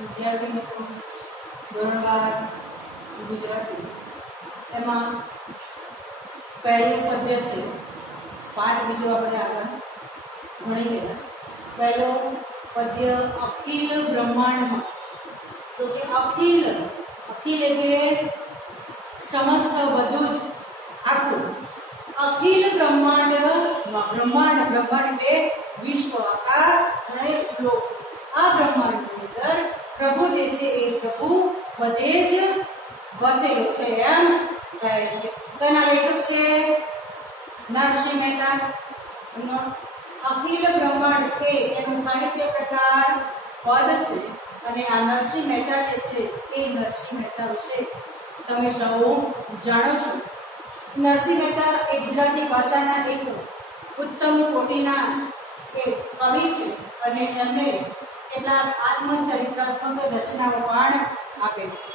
વિદ્યાર્થી મિત્રો ધોરણ 12 ગુજરાતી એમાં પહેલું પદ્ય છે પાઠ બીજો આપણે આગળ ભણી ગયા. પહેલો પદ્ય અખિલ બ્રહ્માંડમાં, તો કે અખિલ એટલે સમસ્ત બધું જ આખું. અખિલ બ્રહ્માંડમાં બ્રહ્માંડ એટલે વિશ્વ આકાર અને લોક. આ બ્રહ્માંડની અંદર પ્રભુ જે છે એ પ્રભુ બધે જ વસેલો છે એમ કહે છે. તો એના લેખક છે નરસિંહ મહેતા. અખિલ બ્રહ્માંડ એ એનો સાહિત્ય પ્રકાર પદ છે અને આ નરસિંહ મહેતા જે છે એ નરસિંહ મહેતા વિશે તમે સૌ જાણો છો. નરસિંહ મહેતા એ ગુજરાતી ભાષાના એક ઉત્તમ કોટીના એક કવિ છે અને એમને કેટલાક આત્મચરિત્રાત્મક રચનાઓ પણ આપેલી છે.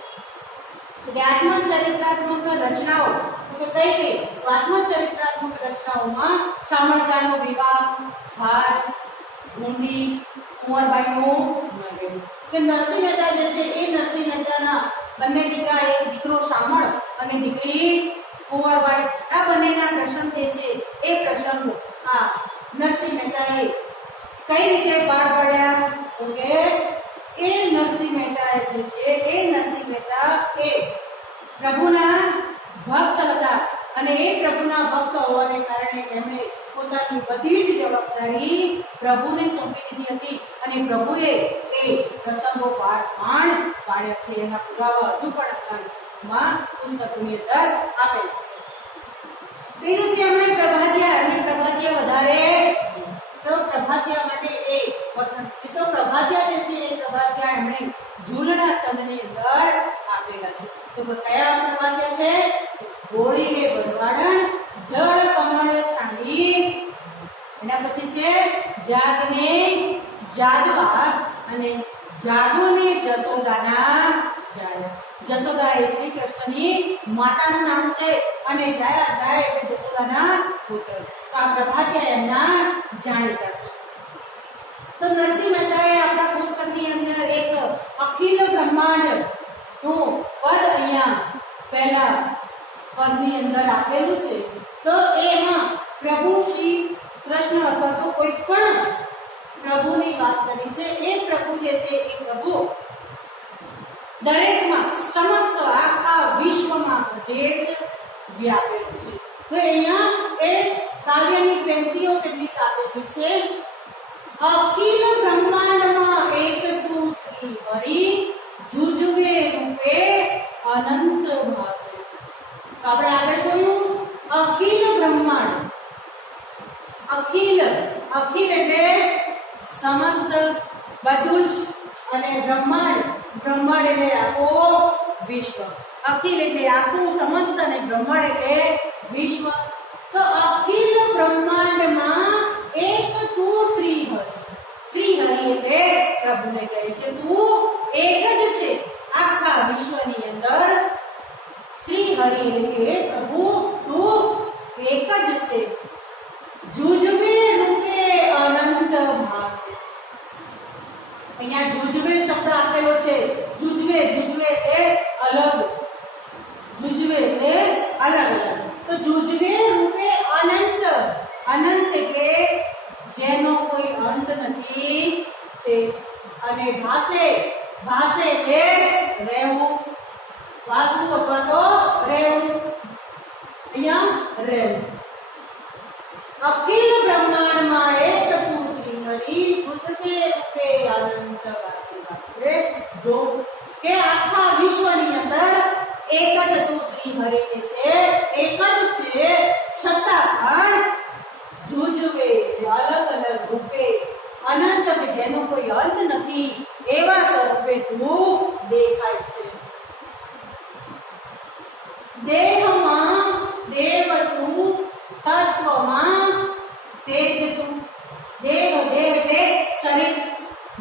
એટલે આત્મચરિત્રાત્મક રચનાઓ કે કઈ આત્મચરિત્રાત્મક રચનાઓમાં શામળાનો વિવાહ, હાર, ગુંડી, કુંવરબાઈનો મરણ. કે નરસિંહ મહેતા જે છે એ નરસિંહ મહેતાના બંને દીકરા, એક દીકરો શામળ અને દીકરી કુંવરબાઈ, આ બંનેના પ્રસંગ જે છે એ પ્રસંગ આ નરસિંહ મહેતાએ કઈ રીતે પાર પાડ્યા? તો કે એ નરસિંહ મહેતા જે છે એ નરસિંહ મહેતા એ પ્રભુના ભક્ત હતા અને એ પ્રભુના ભક્ત હોવાને કારણે એમણે પોતાની બધી જ જવાબદારી પ્રભુને સોંપી દીધી હતી અને પ્રભુએ એ પ્રસંગો પાર પણ પાડ્યા છે. એના પુરાવા હજુ પણ આપણા પુસ્તકોની અંદર આપેલા છે. બીજું છે એમણે પ્રભાતિયા, અને પ્રભાતિયા વધારે તો પ્રભાતિયા માટે એ વતન છે. તો પ્રભાતિયા જે છે એ પ્રભાતિયા એમણે ઝૂલણા છંદની અંદર આપેલા છે. તો કયા પ્રભાતિયા છે? ગોળી રે બરવાડણ, જળ કમળ છાંડી, એના પછી છે જાગને જાગવા અને જાગોને જશોદાના જાય. જશોદા એ શ્રી કૃષ્ણની માતાનું નામ છે અને જાય એટલે જશોદાના પુત્ર. તો આ પ્રભાતિયા એમના જાણીતા છે. તો નરસિંહ મહેતાએ આપણા પુસ્તકની અંદર એક અખિલ બ્રહ્માંડ નું પદ અહીંયા પહેલા પદની અંદર આપેલું છે. તો એમાં પ્રભુ શ્રી કૃષ્ણ અથવા તો કોઈ પણ પ્રભુની વાત કરી છે. એ પ્રભુ જે છે એ પ્રભુ દરેકમાં સમસ્ત આખા વિશ્વમાં બધે જ વ્યાપેલું છે. તો અહીંયા એ કાવ્યની પંક્તિઓ કેટલીક આપેલી છે. અખિલ બ્રહ્માંડમાં એક તું શ્રી હરિ, જુજવે રૂપે અનંત ભાસે. આપણે આગળ જોયું અખિલ બ્રહ્માંડ. અખિલ એટલે સમસ્ત બધું જ અને બ્રહ્માંડ એટલે આખો વિશ્વ. અખિલ એટલે આખું સમસ્ત અને બ્રહ્માંડ એટલે વિશ્વ. તો અખિલ બ્રહ્માંડમાં એક તું શ્રી હરિ. શ્રી હરિ એટલે પ્રભુને કહે છે તું એક જ છે આખા વિશ્વની અંદર. શ્રી હરિ એટલે પ્રભુ તું એક જ છે. જુજવે રૂપે અનંત ભાસે. અહીંયા જુજવે શબ્દ આપેલો છે. જુજવે એટલે અલગ, જુજવે એટલે અલગ. તો જુજવે રૂપે અનંત એટલે જેનો કોઈ અંત નથી તે. અને ભાસે એટલે રહેવું, વાસવું અથવા તો રહેવું. અહીંયા રહેવું. અખિલ બ્રહ્માંડમાં એક તું શ્રી હરિ, જુજવે રૂપે અનંત ભાસે. જો કે આખા વિશ્વની અંદર એક જ તું શ્રી હરિ છે, એક જ છે, છતાં પણ જુજવે અલગ રૂપે અનંત કે જેનો કોઈ અંત નથી એવા સ્વરૂપે તું દેખાય છે. દેહમાં દેવ તું, તત્વમાં તેજ તું. દેહ એટલે શરીર.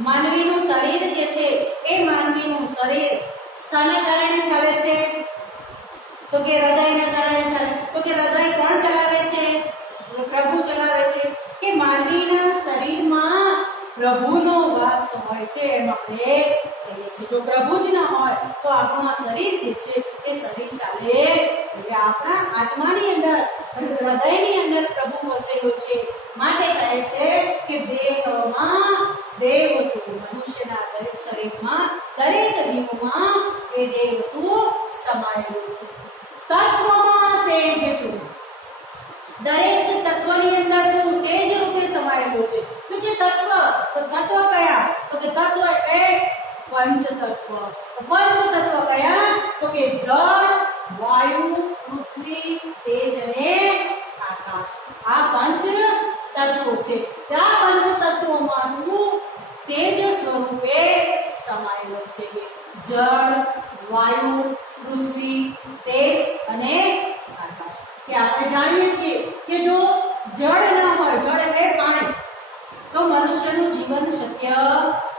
માનવીનું શરીર જે છે એ માનવીનું શરીર શાના કારણે ચાલે છે? તો કે હૃદયના કારણે ચાલે. તો કે હૃદય કોણ ચલાવે છે? પ્રભુ ચલાવે છે. કે માનવીના શરીરમાં પ્રભુનો વાસ વાસ હોય છે એમ આપણે કહીએ છીએ. જો પ્રભુ જ ન હોય તો આપણું આ શરીર જે છે એ શરીર ચાલે. એટલે આપણા આત્માની અંદર હૃદયની અંદર પ્રભુ વસેલો છે. માટે કહે છે કે દેહમાં દેવતું, મનુષ્યના દરેક શરીરમાં દરેક જીવમાં એ દેવતું સમાયેલું છે. તત્વમાં તેજતું, દરેક તત્વની અંદર તું તેજ રૂપે સમાયેલું છે. તો કે તત્વ, તો તત્વ કયા? તો કે તત્વ એટલે પંચ તત્વ. પંચ તત્વ કયા? તો કે જળ, વાયુ, પૃથ્વી, તેજ અને આકાશ. આ પંચ તત્વો છે. આ પંચ તત્વોમાં તું તેજ સ્વરૂપે સમાયેલો છે. જળ, વાયુ, પૃથ્વી, તેજ અને આકાશ. કે આપણે જાણીએ છીએ કે જો જળ ન હોય, જળ એટલે પાણી, તો મનુષ્યનું જીવન શક્ય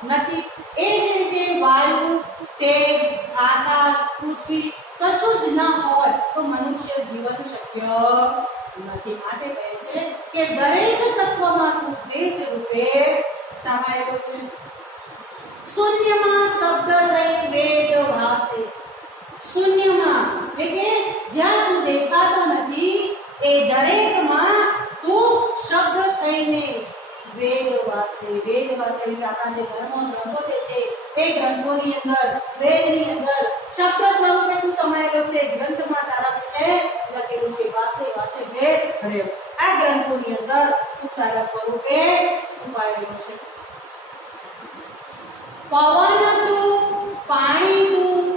નથી. એ જ રીતે વાયુ, તેજ, આકાશ, પૃથ્વી કશું જ ન હોય તો મનુષ્ય જીવન શક્ય નથી. માટે કહે છે કે દરેક તત્વમાં તું તેજ રૂપે સમાયેલો છે. શૂન્યમાં શબ્દ થઈ વેદ ભાસે. શૂન્યમાં એટલે કે જ્યાં તું દેખાતો નથી એ દરેકમાં તું શબ્દ થઈને વેદ વાસે. વેદ વાસે એટલે આપણા જે ગ્રંથો છે એ ગ્રંથોની અંદર, વેદની અંદર શબ્દ સ્વરૂપે તું સમાયેલો છે. ગ્રંથમાં તારા વિશે લખેલું છે. વાસે વાસે વેદ ભર્યો. આ ગ્રંથોની અંદર તું તારા સ્વરૂપે છુપાયેલો છે. પવન તું, પાણી તું,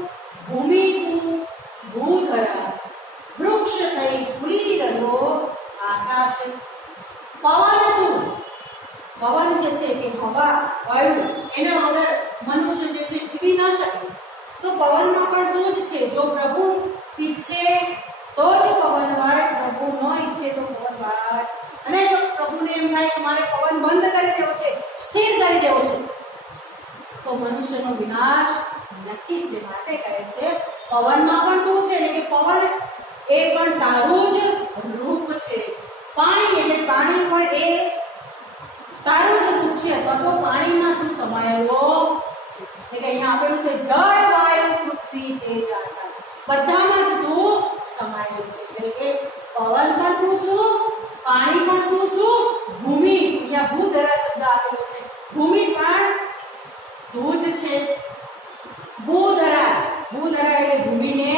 ભૂમિ તું, ભૂધરા, વૃક્ષ થઈ ખુલી રહ્યો આકાશ. પવન તું, પવન જે છે કે હવા, વાયુ, એના વગર મનુષ્ય જે છે જીવી ન શકે. તો પવનમાં પણ તું જ છે. જો પ્રભુ ઈચ્છે તો જ પવન વાય, પ્રભુ ન ઈચ્છે તો પવન વાય. અને જો પ્રભુને એમ થાય કે મારે પવન બંધ કરી દેવો છે, સ્થિર કરી દેવો છે, તો મનુષ્યનો વિનાશ નક્કી છે. માટે કહે છે પવનમાં પણ તું છે. એટલે કે પવન એ પણ તારું જ રૂપ છે. પાણી એટલે પાણી પણ એ તારું જ રૂપ છે. અથવા તો પાણીમાં તું સમાયેલો છે. એટલે અહીંયા આપેલું છે જળ, વાયુ, પૃથ્વી, તેજ, આકાશ. બધામાં જ તું સમાયેલો છે. એટલે કે પવન પણ તું છું, પાણી પણ તું છું, ભૂમિ, અહીંયા ભૂધરા શબ્દ આપેલો છે. ભૂમિ પણ તું જ છે. ભૂધરા, ભૂધરા એટલે ભૂમિને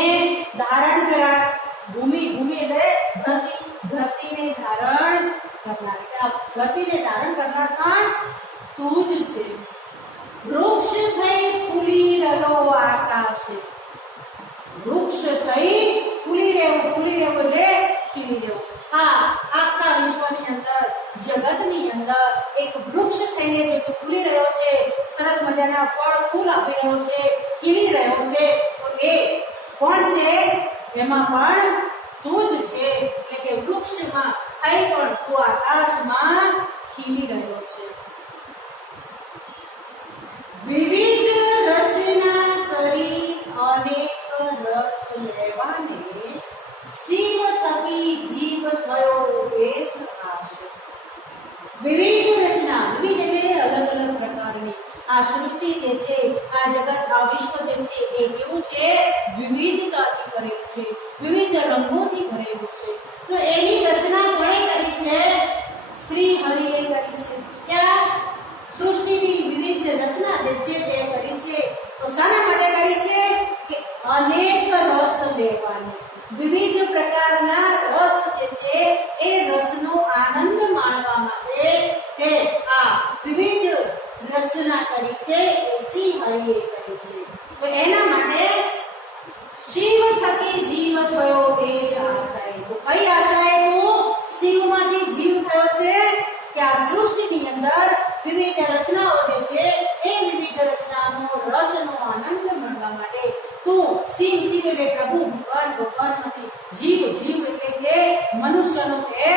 ધારણ કરાય. ભૂમિ, ભૂમિ એટલે ધરતી, ધરતીને ધારણ કરનાર. ધરતીને ધારણ કરનાર પણ તું જ છે. વૃક્ષ થઈ ફૂલી રહ્યો આકાશ. વૃક્ષ થઈ ફૂલી રહેવું, ફૂલી રહેવું એટલે ખીલી રહેવું. આ આખા વિશ્વની અંદર, જગતની અંદર એક વૃક્ષ થઈને જો ફૂલી રહ્યો છે, સરસ મજાના ફળ ફૂલ આપી રહ્યો છે, ખીલી રહ્યો છે, તો એ કોણ છે? એમાં પણ તું જ છે. એટલે કે વૃક્ષમાં થઈ પણ તું આકાશમાં ખીલી રહ્યો છે. વિવિધ રચના કરી અનેક રસ લેવાને શિવ થકી જીવ થયો વેદ આશ. વિવિધ રચના, વિવિધ એટલે અલગ અલગ પ્રકારની. આ સૃષ્ટિ જે છે, આ જગત, આ વિશ્વ જે છે એ કેવું છે? વિવિધતાથી ભરેલું છે, વિવિધ રંગોથી ભરેલું છે. તો એની રચના કોણે કરી છે? શ્રી હરિએ કરી છે. ક્યાં? સૃષ્ટિની વિવિધ રચના જે છે તે કરી છે. તો શાના માટે કરી છે? કે અનેક રસ લેવાની. વિવિધ પ્રકારના રસ જે છે એ રસનો આનંદ માણવા માટે તે આ વિવિધ રચના કરી છે. એ શ્રી હરિએ કરી છે. તો એના માટે શિવ થકી જીવ થયો એ જ આશાએ. તો કઈ આશાએ તું શિવમાંથી જીવ થયો છે? કે આ સૃષ્ટિની અંદર વિવિધ રચનાઓ જે છે એ વિવિધ રચનાનો રસનો આનંદ મળવા માટે તું શિવ, શિવ એટલે પ્રભુ, ભગવાન, ભગવાનમાંથી જીવ, જીવ એટલે મનુષ્યનો એ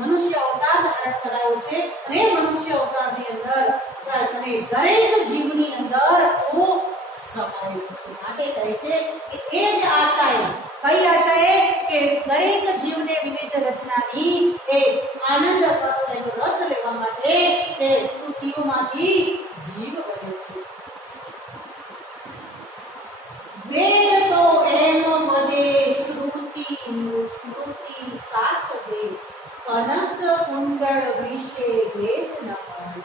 મનુષ્ય અવતાર ધારણ કરાયો છે. અને મનુષ્ય અવતારની અંદર અને દરેક જીવની અંદર તું સમાયેલો છે. માટે કહે છે કે એ જ આશાએ, કઈ આશાએ? કે દરેક જીવને વિવિધ રચનાની એ આનંદ અપાતો એનો રસ લેવા માટે તે ખુશીઓમાંથી જીવ બન્યો છે. વેદ તો એનો વધે શ્રુતિ સ્મૃતિ સાત દે, અનંત કુંડળ વિશે વેદ ન પાડે.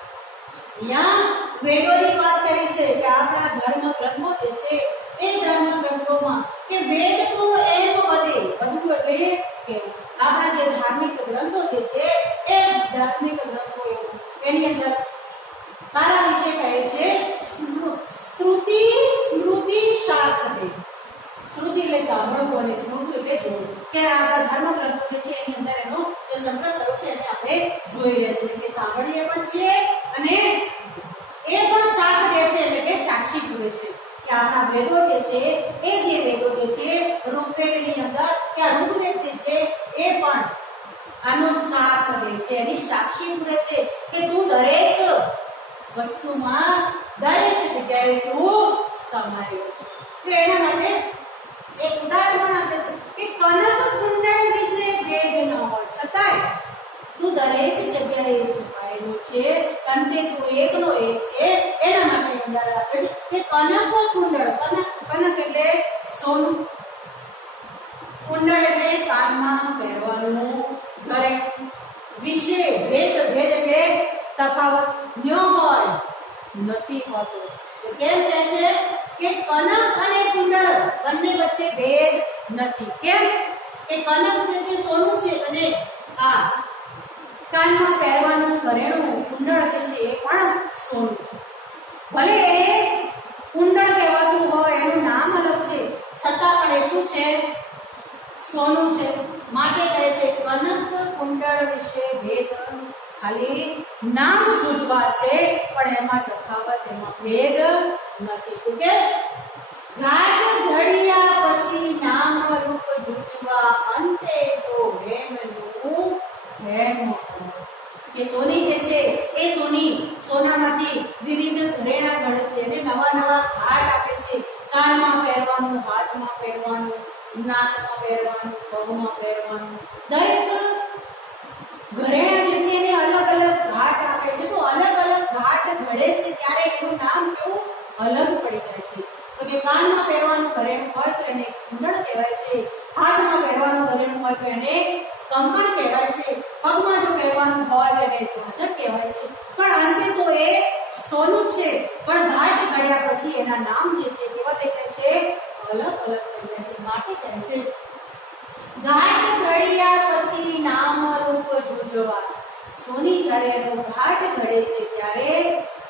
અહીંયા વેદોની વાત કરી છે કે આપણા ધર્મ ગ્રંથો જે છે એ ધર્મ ગ્રંથોમાં કે વેદ તો એમ વધે, વધુ એટલે કે આપણા જે ધાર્મિક ગ્રંથો જે છે એ ધાર્મિક ગ્રંથો એની અંદર તારા વિશે કહે છે શ્રુતિ સ્મૃતિ શાસ્ત્રે. શ્રુતિ એટલે સાંભળવું અને સ્મૃતિ એટલે જોવું, કે આપણા ધર્મ ગ્રંથો જે છે એની અંદર એનો જે સંગ્રહ થયો છે એને આપણે જોઈ રહ્યા છીએ, કે સાંભળીએ પણ છીએ અને એ પણ સાથ દે છે, એટલે કે સાક્ષી પૂરે છે કે આપણા વેદો જે છે એ જે વેદો જે છે ઋગ્વેદની અંદર કે ઋગ્વેદ જે છે એ પણ આનો સાથ દે છે, એની સાક્ષી પૂરે છે કે તું દરેક વસ્તુમાં દરેક જગ્યાએ તું સમાયેલો છે. તો એના માટે એક ઉદાહરણ પણ આપે છે કે કનક કુંડળ વિશે વેદ ન હોય છતાંય તું દરેક જગ્યાએ છુપાયેલો છે, અંતે તું એકનો એક છે. એના માટે અંદર આપે છે કે કનક કુંડળ, કનક એટલે સોનું, કુંડળ એટલે કાનમાં પહેરવાનું ઘરેણું, વિશે ભેદ, ભેદ એટલે તફાવત ન હોય, નથી હોતો. કેમ કહે છે કે કનક અને કુંડળ બંને વચ્ચે ભેદ નથી. કેમ? કે કનક જે છે સોનું છે અને આ કાનમાં પહેરવાનું ઘરેણું કુંડળ જે છે એ પણ સોનું છે. ભલે એ કુંડળ કહેવાતું હોય, એનું નામ અલગ છે, છતાં પણ એ શું છે? સોનું છે. માટે કહે છે કનક કુંડળ વિશે ભેદ, ખાલી નામ જુજવા છે પણ એમાં તફાવત, એમાં ભેદ નથી. તો કે ઘાટ ઘડિયા પછી નામ રૂપ જુજવા, અંતે તો હેમનું હેમ. કે સોની જે છે એ સોનામાંથી વિવિધ ઘરેણા ઘડે છે અને નવા નવા ઘાટ આપે છે. કાનમાં પહેરવાનું, હાથમાં પહેરવાનું, નાકમાં પહેરવાનું, પગમાં પહેરવાનું, દરેક ઘરેણા જે છે એને અલગ અલગ ઘાટ આપે છે. તો અલગ અલગ ઘાટ ઘડે છે ત્યારે એનું નામ કેવું અલગ પડી જાય છે. તો કે કાનમાં પહેરવાનું ઘરેણું હોય તો એને કુંડળ કહેવાય છે, હાથમાં પહેરવાનું ઘરેણું હોય તો એને કંકણ કહેવાય છે, પગમાં જો પહેરવાનું હોય તો એને ઝાંઝર કહેવાય છે. પણ અંતે તો એ સોનું છે, પણ ઘાટ ઘડ્યા પછી એના નામ જે છે કેવા થઈ જાય છે? અલગ અલગ થઈ જાય છે. માટે કહે છે ઘાટ ઘડિયા પછી નામ રૂપ જુજવા. સોની જ્યારે એનો ઘાટ ઘડે છે ત્યારે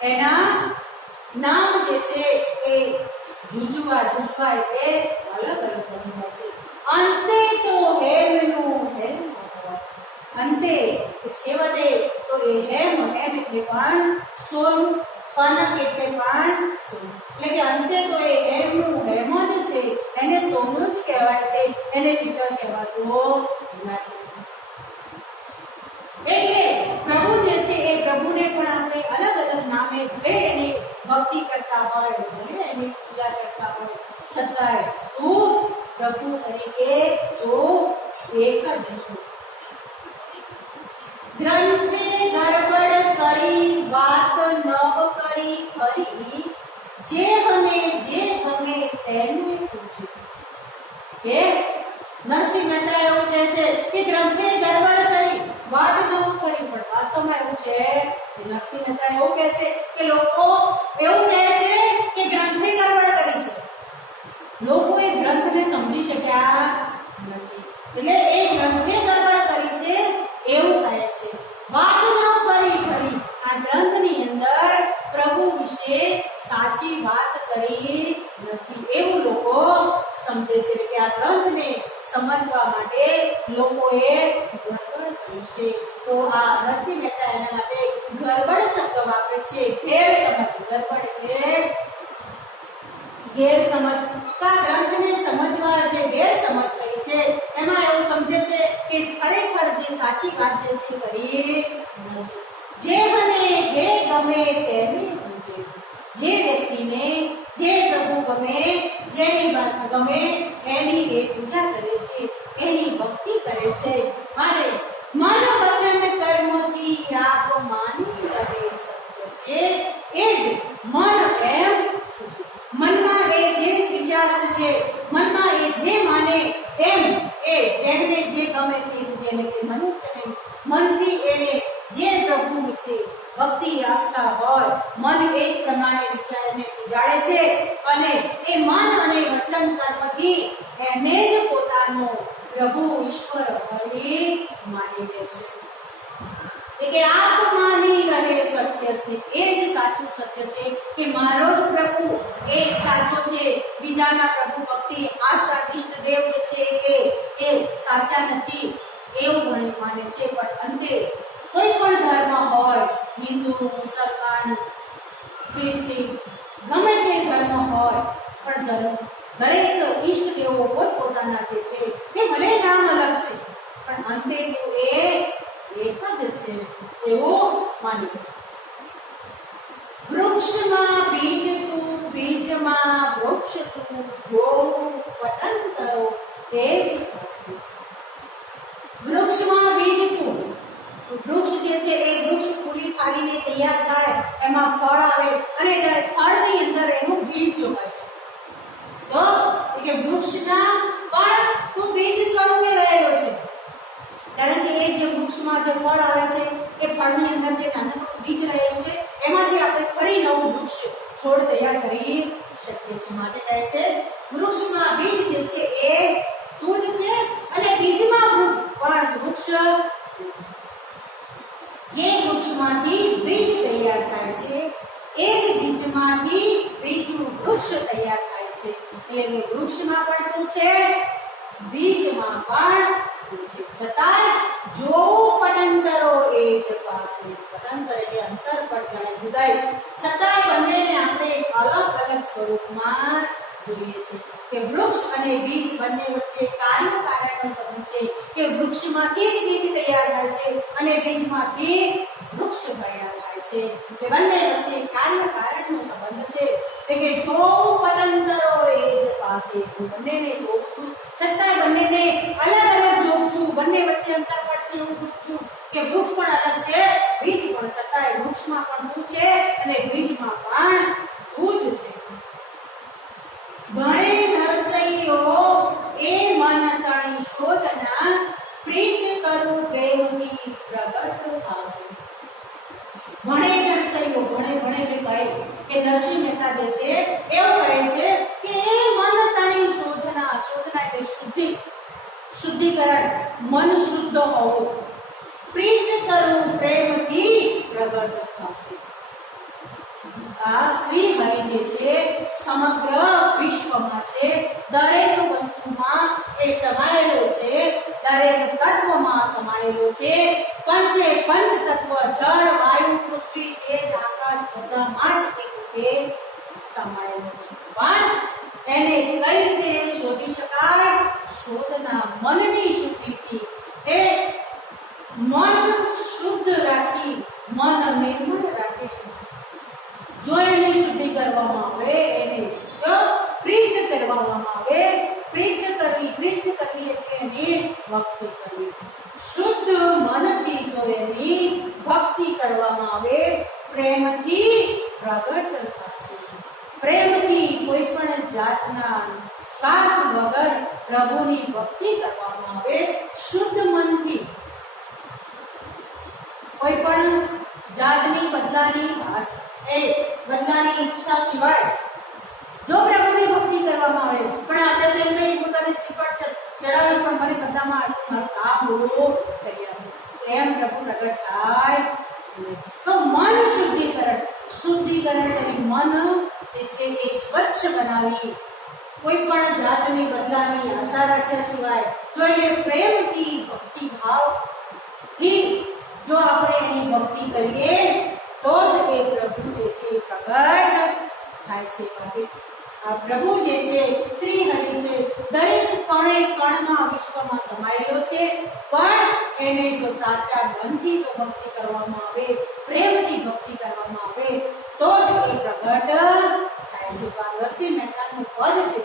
એના નામ જે છે એ જુજવા એટલે અલગ અલગ બની જાય છે. અંતે તો હેમનું હેમ, અંતે છેવટે તો એ હેમ એટલે પણ સોનું, કનક એટલે પણ સોનું, એટલે કે અંતે તો એ હેમનું હેમ જ છે, એને સોનું જ કહેવાય છે, એને પિત્તળ કહેવાતું નથી. એટલે પ્રભુ જે છે એ પ્રભુને પણ આપણે અલગ અલગ નામે ભલે એની ભક્તિ કરતા હોય, ભલે એની પૂજા કરતા હોય, છતાંય તું પ્રભુ તરીકે જો એક જ છું. ગ્રંથે ગરબડ કરી વાત નવ કરી ખરી, જે હમે જે ગમે તેને પૂછે. કે નરસિંહ મહેતા એવું કહે છે કે ગ્રંથે ગરબડ કરી વાત નવ કરી, પણ વાસ્તવમાં એવું છે કે નરસિંહ મહેતા એવું કહે છે કે લોકો એવું કહે છે કે ગ્રંથે ગરબડ કરી છે, લોકો એ ગ્રંથને સમજી શક્યા નથી, એટલે એ ગ્રંથે ગરબડ કરી છે એવું કહે છે. વાત ન કરી ખરી, આ ગ્રંથની અંદર પ્રભુ વિશે સાચી વાત કરી નથી એવું લોકો સમજે છે. કે આ ગ્રંથને સમજવા માટે લોકોએ ગરબડ કરી છે. તો આ નરસિંહ મહેતા એના માટે ગરબડ શબ્દ વાપરે છે, ગેરસમજ. ગરબડ એટલે ગેરસમજ. આ ગ્રંથને સમજવા જે ગેરસમજ થઈ છે એમાં એવું સમજે છે કે ખરેખર જે સાચી વાત જે છે કરી નથી. જે મને જે ગમે તેને પૂછે, જે વ્યક્તિને જે પ્રભુ ગમે, જેની વાત ગમે એની એ પૂજા કરે છે, એની ભક્તિ કરે છે. માટે મન વચન કર્મથી આપ માની રહે સત્ય છે, એ જ મન એમ સૂચે. મનમાં એ જે વિચાર સૂચે, મનમાં એ જે માને એમ એ જેમને જે ગમે તે જેને તે મનથી એને જે પ્રભુ વિશે ભક્તિ આસ્થા હોય મન એ પ્રમાણે વિચારને સુજાડે છે અને એ મન અને વચન કર્મથી એને જ પોતાનો પ્રભુ ઈશ્વર હરિ માની લે છે. કે આપ માની રહે સત્ય છે, એ જ સાચું સત્ય છે કે મારો જ પ્રભુ એ સાચો છે, બીજાના પ્રભુ ભક્તિ આસ્થા ઈષ્ટ દેવ જે છે એ સાચા નથી એવું માને છે. પણ અંતે કોઈ પણ ધર્મ હોય, હિન્દુ, મુસલમાન, ખ્રિસ્તી, ગમે તે ધર્મ હોય, પણ દરેક ઈષ્ટ દેવો પોતપોતાના જે છે એ ભલે નામ અલગ છે પણ અંતે એ એક જ છે એવું માનવું. વૃક્ષમાં બીજ તું, બીજમાં વૃક્ષ તું, જોવું પતંતરો તે જ પાસે. વૃક્ષમાં બીજ તું, વૃક્ષ જે છે એ વૃક્ષ ફૂલી ફાલીને તૈયાર થાય, એમાં ફળ આવે અને ફળની અંદર એનું બીજ હોય છે. તો કે વૃક્ષના પણ તું બીજ સ્વરૂપે રહેલો છે, કારણ કે એ જે વૃક્ષમાં જે ફળ આવે છે એ ફળની અંદર જે નાનકડું બીજ રહેલું છે એમાંથી આપણે ફરી નવું વૃક્ષ છોડ તૈયાર કરી શકીએ છીએ. માટે કહે છે વૃક્ષમાં બીજ જે છે એ તું જ છે અને બીજમાં પણ વૃક્ષ, જે વૃક્ષમાંથી બીજ તૈયાર થાય છે એ જ બીજમાંથી બીજું વૃક્ષ તૈયાર થાય છે. એટલે કે વૃક્ષમાં પણ તું છે, બીજમાં પણ તું છે. છતાંય જોવું પટંતરો એ જ પાસે. પટંતર એટલે અંતર પર જાણે જુદાઈ, છતાંય બંનેને આપણે અલગ અલગ સ્વરૂપમાં જોઈએ છે કે વૃક્ષ અને બીજ બંને વચ્ચે કાર્ય કારણનો સંબંધ છે કે વૃક્ષમાંથી જ બીજ તૈયાર થાય છે અને બીજમાંથી વૃક્ષ તૈયાર થાય છે. એ બંને વચ્ચે કાર્ય કારણનો સંબંધ છે. એટલે કે જોવું પટંતરો એ જ પાસે. હું બંનેને જોઉં છું છતાંય બંનેને અલગ અલગ જોઉં છું. બંને વચ્ચે અંતર પર છે હું જોઉં છું કે વૃક્ષ પણ અલગ છે, બીજ પણ, છતાંય વૃક્ષમાં પણ તું છે અને બીજમાં પણ તું જ છે. ભણે નરસૈયો એ મન તણી શોધના, પ્રીત કરું પ્રેમથી પ્રગટ થાશે. ભણે નરસૈયો, ભણે એટલે કહે કે નરસિંહ મહેતા જે છે એવું કહે છે કે એ મન તણી શોધના, શોધના એટલે શુદ્ધિ, શુદ્ધિકરણ, મન શુદ્ધ હોવું, પ્રીત કરું પ્રેમથી પ્રગટ થશે. આ શ્રી હરિ જે છે સમગ્ર વિશ્વમાં છે, દરેક વસ્તુમાં એ સમાયેલો છે, દરેક તત્વમાં સમાયેલો છે. પંચે પંચ તત્વ જળ, વાયુ, પૃથ્વી, તેજ, આકાશ બધામાં જ એ સમાયેલો છે. પણ એને કઈ રીતે શોધી શકાય? શોધના, મનની શુદ્ધિથી. એ મન શુદ્ધ રાખી, મન નિર્મળ રાખી જો એની શુદ્ધિ કરવામાં આવે, એને પ્રીત કરવામાં આવે, પ્રીત કરવી એટલે એની ભક્તિ કરવી. શુદ્ધ મનથી જો એની ભક્તિ કરવામાં આવે, પ્રેમથી પ્રગટ થશે. પ્રેમથી કોઈ પણ જાતના સ્વાર્થ વગર પ્રભુની ભક્તિ કરવામાં આવે, શુદ્ધ મનથી કોઈ પણ જાતની બદલાની ભાષા બદલાની ઈચ્છા સિવાય જો પ્રભુની ભક્તિ કરવામાં આવે. પણ આપણે તો એમ નહીં પોતાને શ્રીફળ ચડાવી પણ મને બધામાં મારું કામ બહુ તૈયાર છે એમ પ્રભુ પ્રગટ થાય. તો મન શુદ્ધિકરણ કરી મન જે છે એ સ્વચ્છ બનાવી, કોઈ પણ જાતની બદલાની આશા રાખ્યા સિવાય જો એને પ્રેમથી ભક્તિ ભાવથી જો આપણે એની ભક્તિ કરીએ તો જ એ પ્રભુ જે છે પ્રગટ થાય છે. માટે આ પ્રભુ જે છે શ્રી હરિ છે, દરેક કણે કણમાં વિશ્વમાં સમાયેલો છે. પણ એને જો સાચા મનથી જો ભક્તિ કરવામાં આવે, પ્રેમથી ભક્તિ કરવામાં આવે તો જ એ પ્રગટ થાય છે. પદ છે